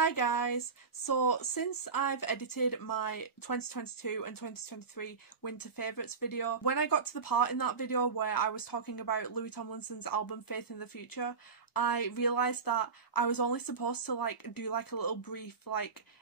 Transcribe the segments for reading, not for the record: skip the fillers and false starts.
Hi guys! So since I've edited my 2022 and 2023 winter favourites video, when I got to the part in that video where I was talking about Louis Tomlinson's album Faith in the Future, I realised that I was only supposed to do a little brief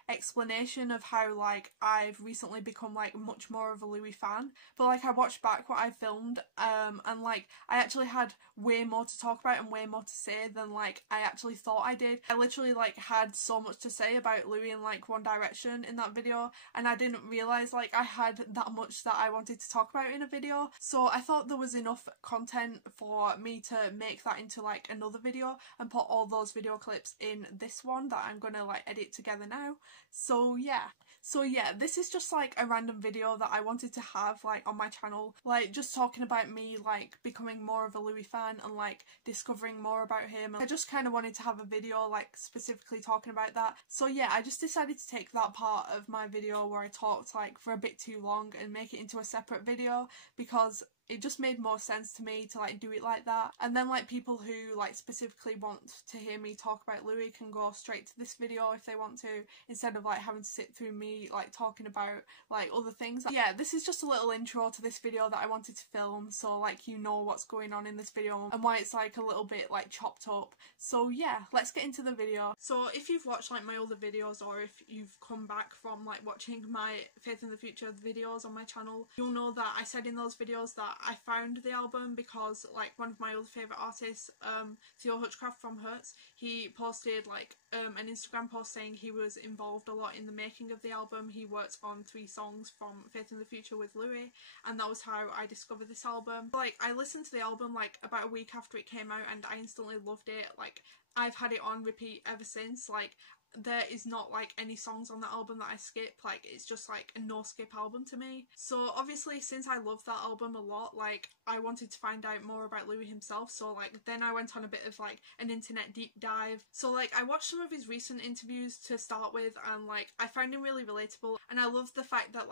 explanation of how I've recently become much more of a Louis fan. But I watched back what I filmed and I actually had way more to talk about and way more to say than I actually thought I did. I literally had so much to say about Louis and One Direction in that video, and I didn't realise I had that much that I wanted to talk about in a video. So I thought there was enough content for me to make that into another video and put all those video clips in this one that I'm gonna edit together now. So yeah, this is just a random video that I wanted to have on my channel, just talking about me becoming more of a Louis fan and discovering more about him. I just kind of wanted to have a video specifically talking about that. So yeah, I just decided to take that part of my video where I talked for a bit too long and make it into a separate video, because it just made more sense to me to do it like that. And then people who specifically want to hear me talk about Louis can go straight to this video if they want to, instead of having to sit through me talking about other things. Yeah, this is just a little intro to this video that I wanted to film, so you know what's going on in this video and why it's a little bit chopped up. So yeah, let's get into the video. So if you've watched my other videos, or if you've come back from watching my Faith in the Future videos on my channel, you'll know that I said in those videos that I found the album because one of my other favourite artists, Theo Hutchcraft from Hertz, he posted an Instagram post saying he was involved a lot in the making of the album. He worked on 3 songs from Faith in the Future with Louie, and that was how I discovered this album. I listened to the album about a week after it came out and I instantly loved it. I've had it on repeat ever since. There is not any songs on that album that I skip. It's just a no skip album to me. So obviously, since I love that album a lot, I wanted to find out more about Louis himself. So then I went on a bit of an internet deep dive. So I watched some of his recent interviews to start with, and I found him really relatable, and I love the fact that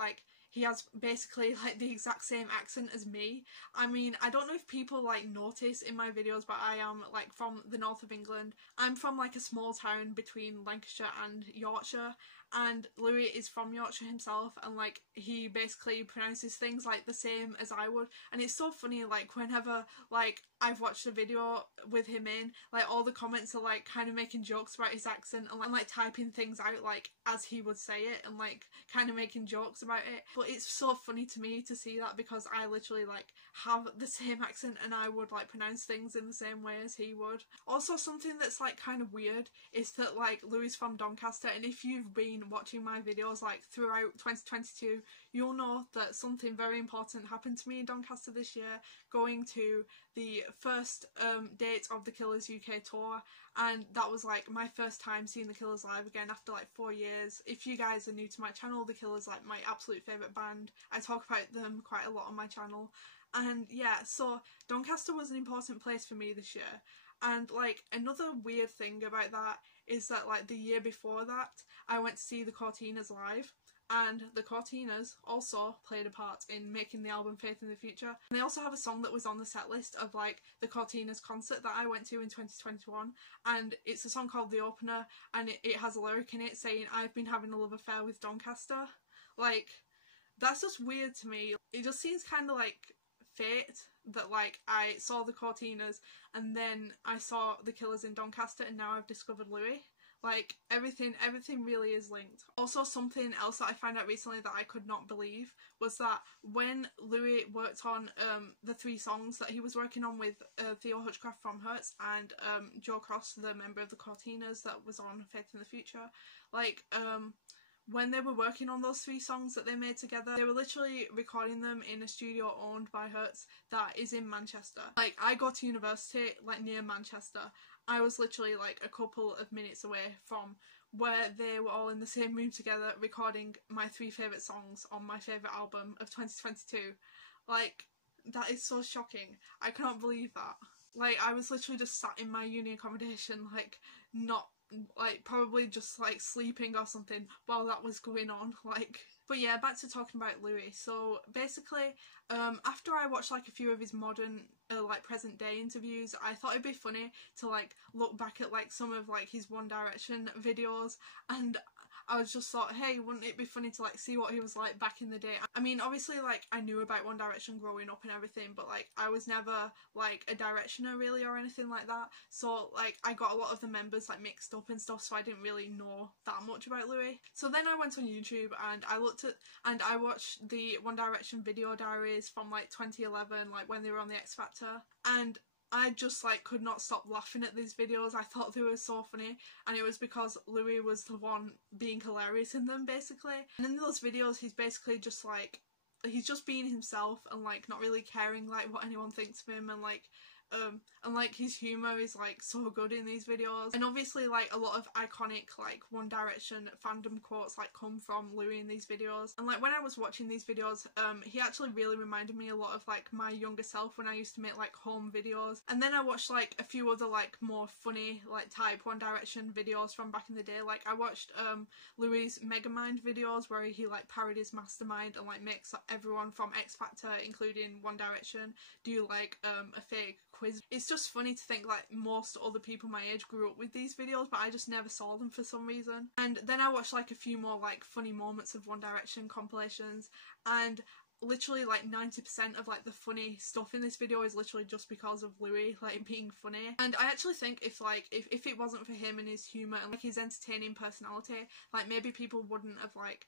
he has basically the exact same accent as me. I mean, I don't know if people notice in my videos, but I am from the north of England. I'm from a small town between Lancashire and Yorkshire, and Louis is from Yorkshire himself, and he basically pronounces things the same as I would. And it's so funny, whenever I've watched a video with him in, all the comments are kind of making jokes about his accent and typing things out as he would say it, and kind of making jokes about it. But it's so funny to me to see that, because I literally have the same accent and I would pronounce things in the same way as he would. Also, something that's kind of weird is that Louis is from Doncaster, and if you've been watching my videos throughout 2022, you'll know that something very important happened to me in Doncaster this year, going to the first date of the Killers UK tour, and that was my first time seeing the Killers live again after 4 years. If you guys are new to my channel, the Killers my absolute favourite band. I talk about them quite a lot on my channel, and yeah, so Doncaster was an important place for me this year. And another weird thing about that is that the year before that I went to see the Cortinas live, and the Cortinas also played a part in making the album Faith in the Future. And they also have a song that was on the set list of the Cortinas concert that I went to in 2021, and it's a song called The Opener, and it has a lyric in it saying, "I've been having a love affair with Doncaster." That's just weird to me. It just seems kind of fate that I saw the Cortinas and then I saw the Killers in Doncaster, and now I've discovered Louis. Everything really is linked. Also, something else that I found out recently that I could not believe was that when Louis worked on the 3 songs that he was working on with Theo Hutchcraft from Hertz and Joe Cross, the member of the Cortinas that was on Faith in the Future, when they were working on those 3 songs that they made together, they were literally recording them in a studio owned by Hertz that is in Manchester. I go to university near Manchester. I was literally a couple of minutes away from where they were all in the same room together recording my 3 favourite songs on my favourite album of 2022. That is so shocking. I cannot believe that. I was literally just sat in my uni accommodation, not like probably just like sleeping or something while that was going on, like. But yeah, back to talking about Louis. So basically, after I watched like a few of his modern like present day interviews, I thought it'd be funny to like look back at like some of like his One Direction videos, and I was just thought, hey, wouldn't it be funny to like see what he was like back in the day? I mean, obviously like I knew about One Direction growing up and everything, but like I was never like a Directioner really or anything like that, so like I got a lot of the members like mixed up and stuff, so I didn't really know that much about Louis. So then I went on YouTube and I looked at and I watched the One Direction video diaries from like 2011, like when they were on the X Factor, and I just like could not stop laughing at these videos. I thought they were so funny, and it was because Louis was the one being hilarious in them basically. And in those videos he's basically just like, he's just being himself and like not really caring like what anyone thinks of him, and like his humour is like so good in these videos. And obviously like a lot of iconic like One Direction fandom quotes like come from Louis in these videos. And like when I was watching these videos, he actually really reminded me a lot of like my younger self when I used to make like home videos. And then I watched like a few other like more funny like type One Direction videos from back in the day. Like I watched Louis' Megamind videos where he like parodies Mastermind and like makes everyone from X Factor, including One Direction, do like a fake quiz. It's just funny to think like most other people my age grew up with these videos, but I just never saw them for some reason. And then I watched like a few more like funny moments of One Direction compilations, and literally like 90% of like the funny stuff in this video is literally just because of Louis like being funny. And I actually think if it wasn't for him and his humour and like his entertaining personality, like maybe people wouldn't have like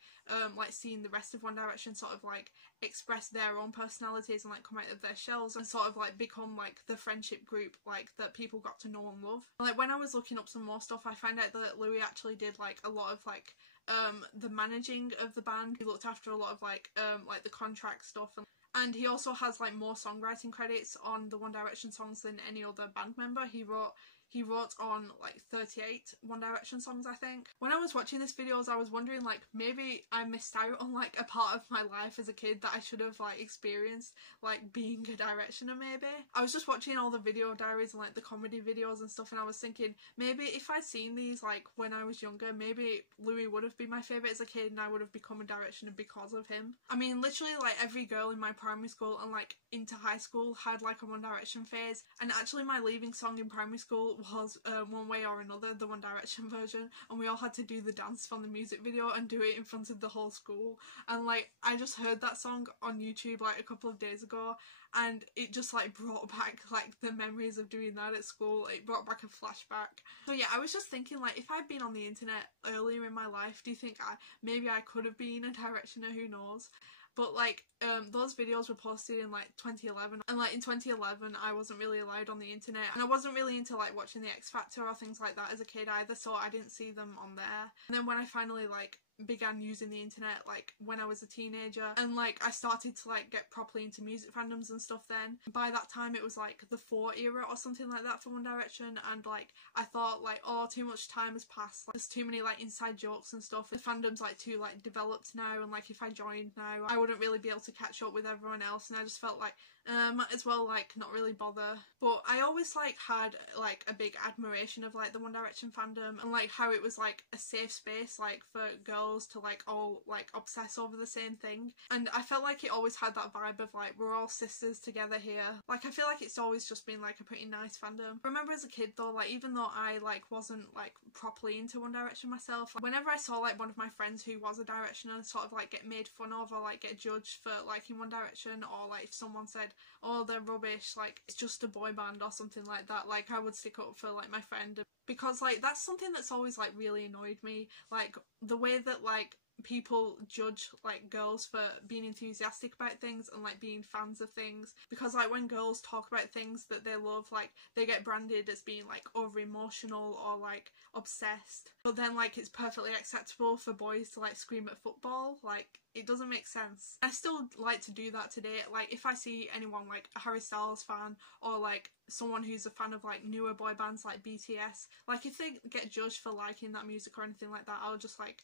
seen the rest of One Direction sort of like express their own personalities and like come out of their shells and sort of like become like the friendship group like that people got to know and love. Like when I was looking up some more stuff, I found out that Louis actually did like a lot of like the managing of the band. He looked after a lot of like the contract stuff, and he also has like more songwriting credits on the One Direction songs than any other band member. He wrote on like 38 One Direction songs, I think. When I was watching this videos, I was wondering like maybe I missed out on like a part of my life as a kid that I should have like experienced, like being a Directioner maybe. I was just watching all the video diaries and like the comedy videos and stuff, and I was thinking maybe if I'd seen these like when I was younger, maybe Louis would have been my favourite as a kid and I would have become a Directioner because of him. I mean literally like every girl in my primary school and like into high school had like a One Direction phase, and actually my leaving song in primary school was One Way or Another, the One Direction version, and we all had to do the dance from the music video and do it in front of the whole school. And like I just heard that song on YouTube like a couple of days ago, and it just like brought back like the memories of doing that at school. It brought back a flashback. So yeah, I was just thinking like if I'd been on the internet earlier in my life, do you think maybe I could have been a Directioner? Who knows? But like those videos were posted in like 2011, and like in 2011 I wasn't really allowed on the internet, and I wasn't really into like watching the X Factor or things like that as a kid either, so I didn't see them on there. And then when I finally like began using the internet like when I was a teenager, and like I started to like get properly into music fandoms and stuff, then by that time it was like the 4 era or something like that for One Direction, and like I thought like, oh, too much time has passed, like, there's too many like inside jokes and stuff, the fandom's like too like developed now, and like if I joined now I wouldn't really be able to catch up with everyone else, and I just felt like might as well like not really bother. But I always like had like a big admiration of like the One Direction fandom, and like how it was like a safe space like for girls to like all like obsess over the same thing, and I felt like it always had that vibe of like we're all sisters together here. Like I feel like it's always just been like a pretty nice fandom. I remember as a kid though, like even though I like wasn't like properly into One Direction myself, whenever I saw like one of my friends who was a Directioner sort of like get made fun of or like get judged for liking One Direction, or like if someone said, oh, they're rubbish, like it's just a boy band or something like that, like I would stick up for like my friend, because like that's something that's always like really annoyed me, like the way that like people judge like girls for being enthusiastic about things and like being fans of things, because like when girls talk about things that they love, like they get branded as being like over emotional or like obsessed, but then like it's perfectly acceptable for boys to like scream at football. Like it doesn't make sense. I still like to do that today. Like if I see anyone like a Harry Styles fan, or like someone who's a fan of like newer boy bands like BTS, like if they get judged for liking that music or anything like that, I'll just like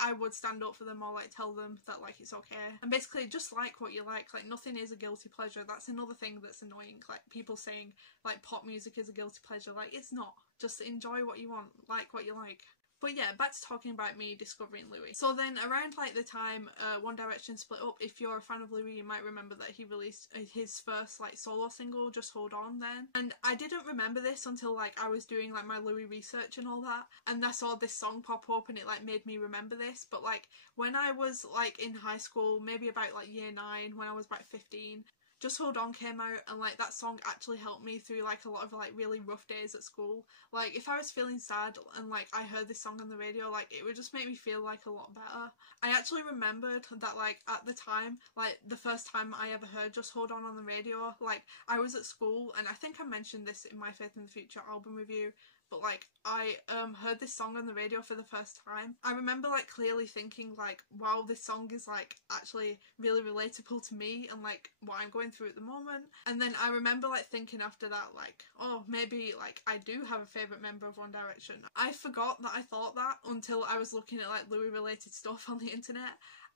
I would stand up for them, or like tell them that like it's okay, and basically just like what you like nothing is a guilty pleasure. That's another thing that's annoying, like people saying like pop music is a guilty pleasure. Like it's not. just enjoy what you want, like what you like. But yeah, back to talking about me discovering Louis. So then around like the time One Direction split up, if you're a fan of Louis, you might remember that he released his first like solo single, Just Hold On, then. And I didn't remember this until like I was doing like my Louis research and all that, and I saw this song pop up and it like made me remember this. But like when I was like in high school, maybe about like year 9, when I was about 15, Just Hold On came out, and like that song actually helped me through like a lot of like really rough days at school. Like if I was feeling sad and like I heard this song on the radio, like it would just make me feel like a lot better. I actually remembered that like at the time, like the first time I ever heard Just Hold On the radio, like I was at school, and I think I mentioned this in my Faith in the Future album review, but like I heard this song on the radio for the first time. I remember like clearly thinking like, wow, this song is like actually really relatable to me and like what I'm going through at the moment. And then I remember like thinking after that like, oh, maybe like I do have a favourite member of One Direction. I forgot that I thought that until I was looking at like Louis related stuff on the internet,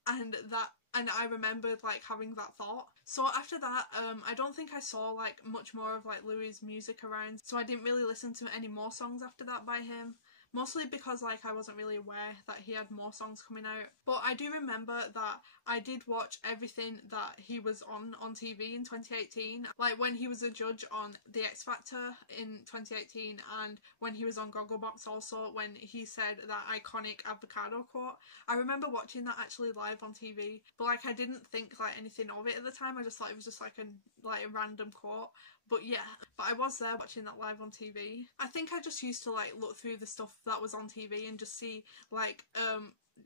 and I remembered like having that thought. So after that, I don't think I saw like much more of like Louis' music around, so I didn't really listen to any more songs after that by him. Mostly because like I wasn't really aware that he had more songs coming out. But I do remember that I did watch everything that he was on TV in 2018. Like when he was a judge on The X Factor in 2018, and when he was on Gogglebox also, when he said that iconic avocado quote. I remember watching that actually live on TV, but like I didn't think like anything of it at the time. I just thought it was just like a random quote. But yeah, but I was there watching that live on TV. I think I just used to like look through the stuff that was on TV and just see like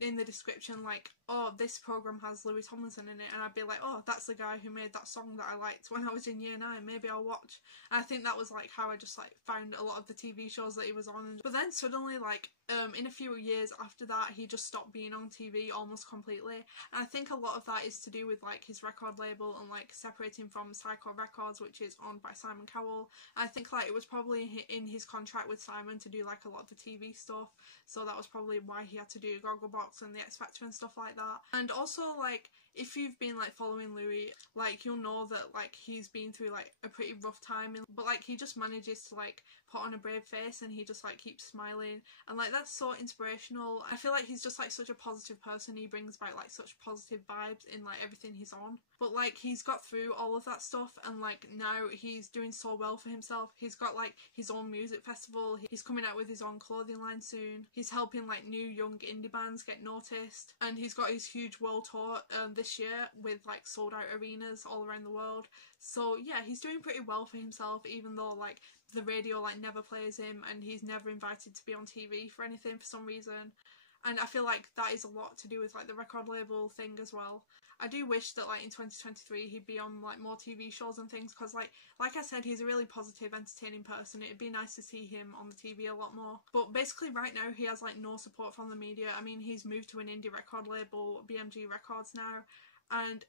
in the description like, oh, this program has Louis Tomlinson in it, and I'd be like, oh, that's the guy who made that song that I liked when I was in year 9, maybe I'll watch. And I think that was like how I just like found a lot of the TV shows that he was on. But then suddenly like in a few years after that, he just stopped being on TV almost completely, and I think a lot of that is to do with like his record label and like separating from Psycho Records, which is owned by Simon Cowell. I think like it was probably in his contract with Simon to do like a lot of the TV stuff, so that was probably why he had to do Gogglebox and The X Factor and stuff like that. And also like if you've been like following Louis, like you'll know that like he's been through like a pretty rough time, but like he just manages to like put on a brave face, and he just like keeps smiling, and like that's so inspirational. I feel like he's just like such a positive person. He brings about like such positive vibes in like everything he's on. But like he's got through all of that stuff, and like now he's doing so well for himself. He's got like his own music festival, he's coming out with his own clothing line soon, he's helping like new young indie bands get noticed, and he's got his huge world tour this year with like sold out arenas all around the world. So yeah, he's doing pretty well for himself, even though like the radio like never plays him, and he's never invited to be on TV for anything for some reason. And I feel like that is a lot to do with like the record label thing as well. I do wish that like in 2023 he'd be on like more TV shows and things, because like I said, he's a really positive, entertaining person. It'd be nice to see him on the TV a lot more. But basically right now he has like no support from the media. I mean, he's moved to an indie record label, BMG Records now, and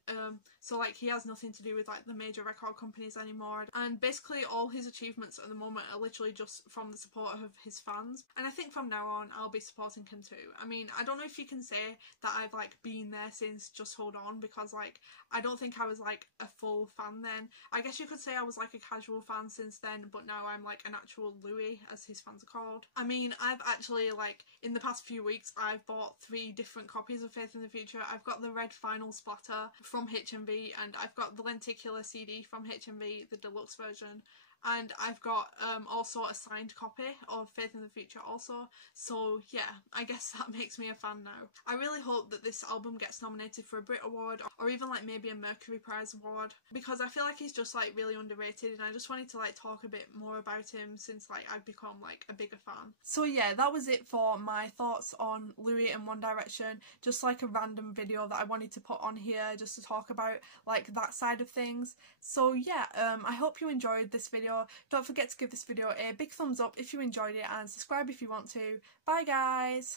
so like he has nothing to do with like the major record companies anymore, and basically all his achievements at the moment are literally just from the support of his fans. And I think from now on I'll be supporting him too. I mean, I don't know if you can say that I've like been there since Just Hold On, because like I don't think I was like a full fan then. I guess you could say I was like a casual fan since then, but now I'm like an actual Louis, as his fans are called. I mean, I've actually like in the past few weeks I've bought 3 different copies of Faith in the Future. I've got the red vinyl splatter from HMV, and I've got the lenticular CD from HMV, the deluxe version, and I've got also a signed copy of Faith in the Future also. So yeah, I guess that makes me a fan now. I really hope that this album gets nominated for a Brit Award, or even like maybe a Mercury Prize award, because I feel like he's just like really underrated, and I just wanted to like talk a bit more about him since like I've become like a bigger fan. So yeah, that was it for my thoughts on Louis and One Direction. Just like a random video that I wanted to put on here just to talk about like that side of things. So yeah, I hope you enjoyed this video. Don't forget to give this video a big thumbs up if you enjoyed it, and subscribe if you want to. Bye guys!